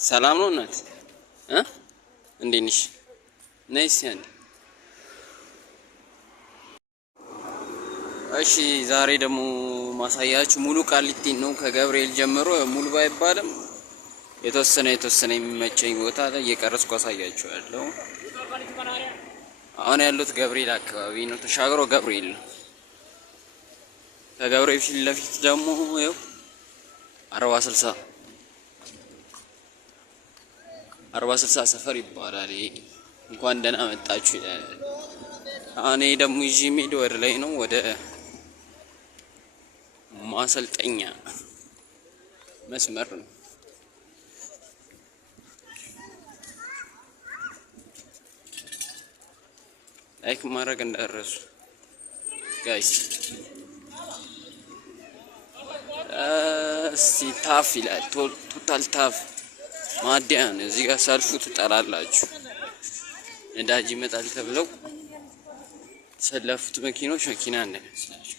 ሰላም ነው እናት እንዴት ነሽ? ነይስ ያንዴ። እሺ ዛሬ ደግሞ ማሳያችሁ ሙሉ ቃሊቲን ነው። ከገብርኤል ጀምሮ ሙሉ ባይባልም የተወሰነ የሚመቸኝ ቦታ ላይ እየቀረጽኩ አሳያችኋለሁ። አሁን ያሉት ገብርኤል አካባቢ ነው። ተሻግሮ ገብርኤል ነው። ከገብርኤል ፊት ለፊት ደግሞ ይኸው 40/60 ሰፈር ይባላል። እንኳን ደህና መጣችሁ ይላል። እኔ ደግሞ ይዤ የምሄድ ወደ ላይ ነው፣ ወደ ማሰልጠኛ መስመር ነው። ላይክ ማድረግ እንዳትረሱ ጋይስ። ታፍ ይላል፣ ቶታል ታፍ ማዲያ ነው። እዚህ ጋር ሰልፉ ትጠላላችሁ። ነዳጅ ይመጣል ተብለው ሰለፉት መኪኖች መኪና እንዳይመስላችሁ።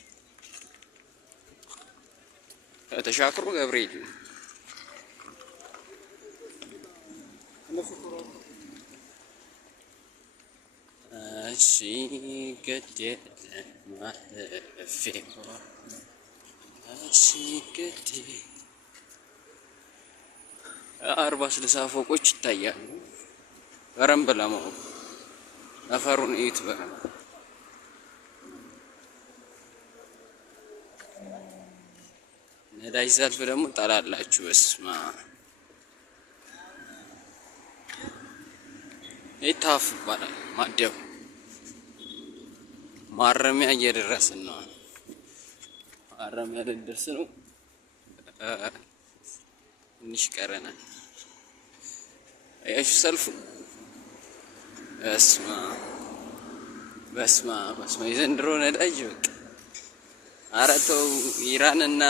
ከተሻክሮ ገብርኤል እሺ ገደለ ማለፌ እሺ ገደለ 40/60 ፎቆች ይታያሉ። በረንብ ለማወቅ አፈሩን እዩት። በረንብ ነዳጅ ሰልፍ ደግሞ ጠላላችሁ። በስማ ታፍ ይባላል። ማደቡ ማረሚያ እየደረስን ነው። ማረሚያ ልንደርስ ነው። ትንሽ ቀረናል። አያችሁ ሰልፉ። በስማ የዘንድሮ ነዳጅ በቃ ኧረ ተው። ኢራንና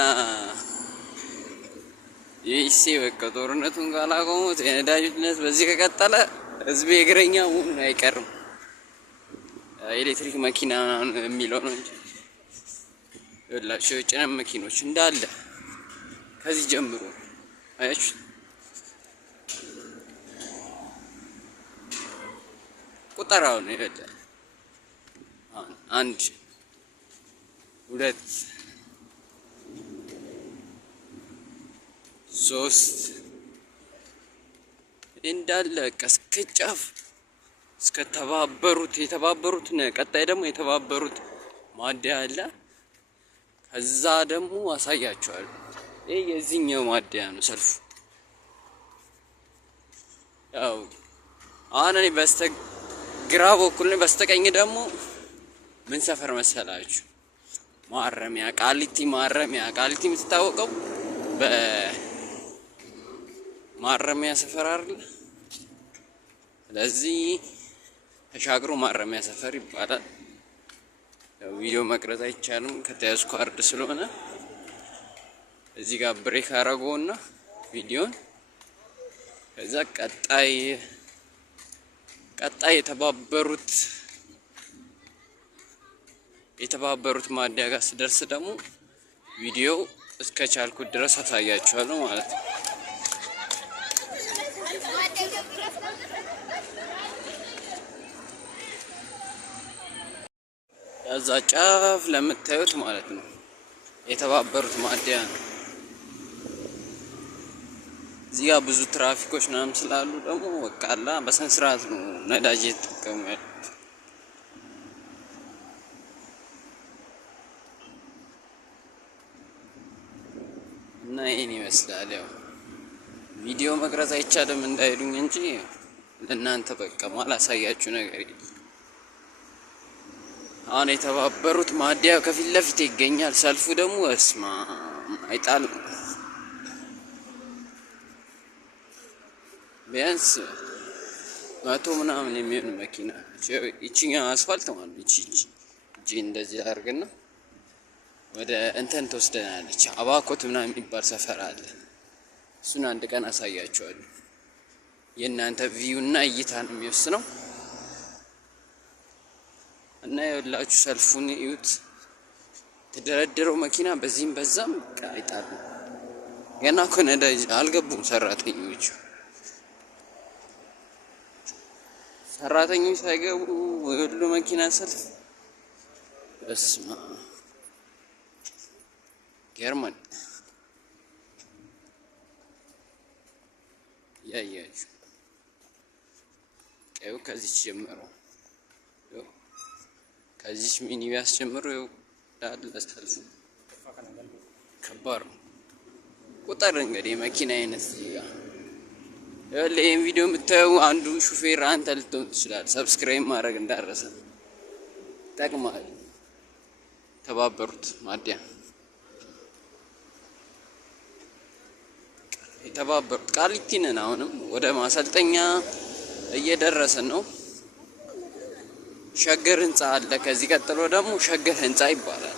ዩኤስኤ በቃ ጦርነቱን ካላቆሙት የነዳጅ ውድነት በዚህ ከቀጠለ ህዝብ እግረኛ መሆኑን አይቀርም። ኤሌክትሪክ መኪና የሚለው ነው እንጂ ይኸውላችሁ የጭነት መኪኖች እንዳለ ከዚህ ጀምሮ አያችሁ። ቁጠራው ነው ይኸውልህ 1 2 3 እንዳለ እስከ ጫፍ እስከ የተባበሩት ቀጣይ ደግሞ የተባበሩት ማደያ አለ። ከዛ ደግሞ አሳያችኋለሁ። ይሄ የዚህኛው ማደያ ነው ሰልፉ። ያው አሁን እኔ በስተግራ በኩል ነው፣ በስተቀኝ ደግሞ ምን ሰፈር መሰላችሁ? ማረሚያ ቃሊቲ ማረሚያ። ቃሊቲ የምትታወቀው በማረሚያ ሰፈር አይደል? ስለዚህ ተሻግሮ ማረሚያ ሰፈር ይባላል። ያው ቪዲዮ መቅረጽ አይቻልም ከተያዝኩ ካርድ ስለሆነ እዚህ ጋር ብሬክ አረገውና ቪዲዮን ከዛ ቀጣይ የተባበሩት ማደያ ጋር ስደርስ ደግሞ ቪዲዮ እስከ ቻልኩት ድረስ አሳያችኋለሁ ማለት ነው። እዛ ጫፍ ለምታዩት ማለት ነው የተባበሩት ማደያ ነው። እዚህ ጋር ብዙ ትራፊኮች ምናምን ስላሉ ደግሞ ወቃላ በስነ ስርዓት ነው ነዳጅ የተጠቀሙ ያሉት። እና ይሄን ይመስላል። ያው ቪዲዮ መቅረጽ አይቻልም እንዳይሉኝ እንጂ ለእናንተ በቃ ማላሳያችሁ ነገር የለም። አሁን የተባበሩት ማደያ ከፊት ለፊት ይገኛል። ሰልፉ ደግሞ እስማ አይጣልም። ቢያንስ 100 ምናምን የሚሆን መኪና ይቺኛው አስፋልት ማለት እቺ እንደዚህ አድርገና ወደ እንትን ተወስደናለች። አባኮት ምናምን የሚባል ሰፈር አለ። እሱን አንድ ቀን አሳያችኋለሁ። የእናንተ ቪው እና እይታ ነው የሚወስነው። እና ይኸውላችሁ ሰልፉን እዩት። ተደረደረው መኪና በዚህም በዛም አይጣልም። ገና እኮ ነዳጅ አልገቡም ሰራተኞቹ። ሰራተኞች ሳይገቡ ሁሉ መኪና ሰልፍ። በስመ አብ ገርመን ያያችሁ ቀዩ ከዚች ጀምሮ ከዚች ሚኒባስ ጀምሮ ዳለ ሰልፉ ከባድ ነው። ቁጥር እንግዲህ መኪና አይነት ይሄን ቪዲዮ የምታዩ አንዱ ሹፌር አንተ ልትሆን ትችላለህ። ሰብስክራይብ ማድረግ እንዳረሰ ይጠቅማል። ተባበሩት ማዲያ የተባበሩት ቃሊቲ ነን። አሁንም ወደ ማሰልጠኛ እየደረሰን ነው። ሸገር ህንፃ አለ። ከዚህ ቀጥሎ ደግሞ ሸገር ህንፃ ይባላል።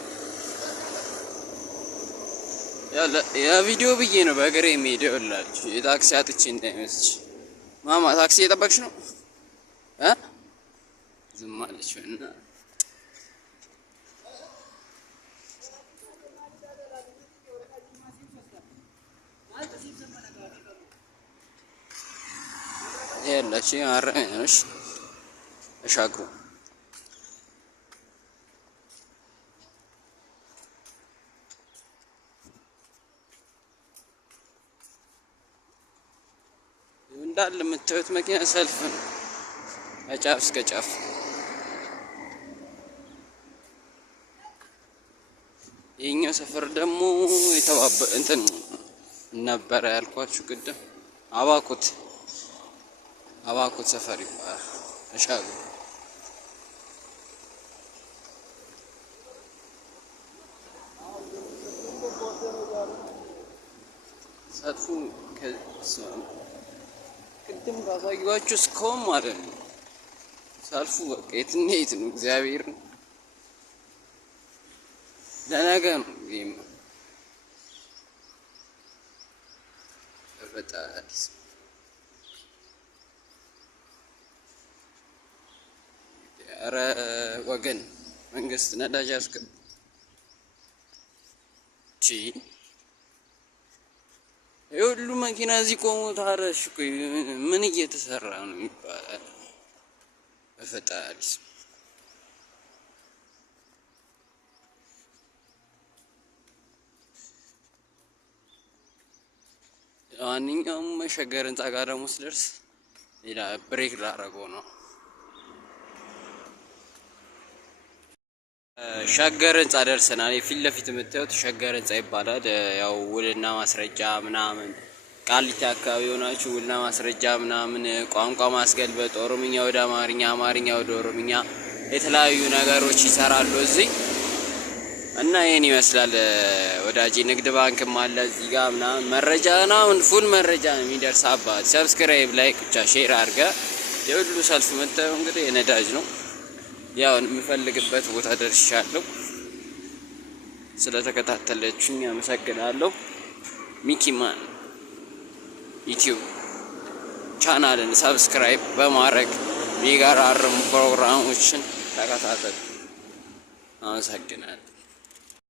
የቪዲዮ ብዬ ነው በእግሬ የሚሄደው እላችሁ። የታክሲ አጥቼ እንዳይመስልሽ። ማማ ታክሲ እየጠበቅሽ ነው? ዝም አለች እና ያላችሁ አረመኔዎች ተሻግሩ። እንዳለ የምታዩት መኪና ሰልፍ ነው ከጫፍ እስከ ጫፍ። የኛው ሰፈር ደግሞ እንትን ነበረ ያልኳችሁ ቅድም አባኮት ሰፈር ይባላል። ተሻግሩ። ሰልፉ ቅድም ካሳየኋችሁ እስካሁን ማለት ነው። ሰልፉ በቃ የትና የት ነው። እግዚአብሔር ለነገ ነው ጌም በፈጣሪ ኧረ ወገን መንግስት ነዳጅ አስገባ። የሁሉ መኪና እዚህ ቆሞ ታረሽ ምን እየተሰራ ነው ይባላል። በፈጣሪ ለማንኛውም ሸገር ህንፃ ጋር ደግሞ ስደርስ ሌላ ብሬክ ላደርገው ነው። ሸገር ህንፃ ደርሰናል። ፊት ለፊት የምታዩት ሸገር ህንፃ ይባላል። ያው ውልና ማስረጃ ምናምን ቃሊቲ አካባቢ ሆናችሁ ውልና ማስረጃ ምናምን ቋንቋ ማስገልበጥ ኦሮምኛ ወደ አማርኛ፣ አማርኛ ወደ ኦሮምኛ የተለያዩ ነገሮች ይሰራሉ እዚህ እና ይሄን ይመስላል ወዳጄ። ንግድ ባንክም አለ እዚህ ጋር ምናምን መረጃ ምናምን ፉል መረጃ ነው የሚደርሳባት። ሰብስክራይብ፣ ላይክ ብቻ ሼር አድርገ የሁሉ ሰልፍ የምታየው እንግዲህ የነዳጅ ነው። ያው የምፈልግበት ቦታ ደርሻለሁ። ስለተከታተላችሁኝ አመሰግናለሁ። ሚኪማን ዩቲዩብ ቻናልን ሰብስክራይብ በማድረግ የሚገራርሙ ፕሮግራሞችን ተከታተሉ። አመሰግናለሁ።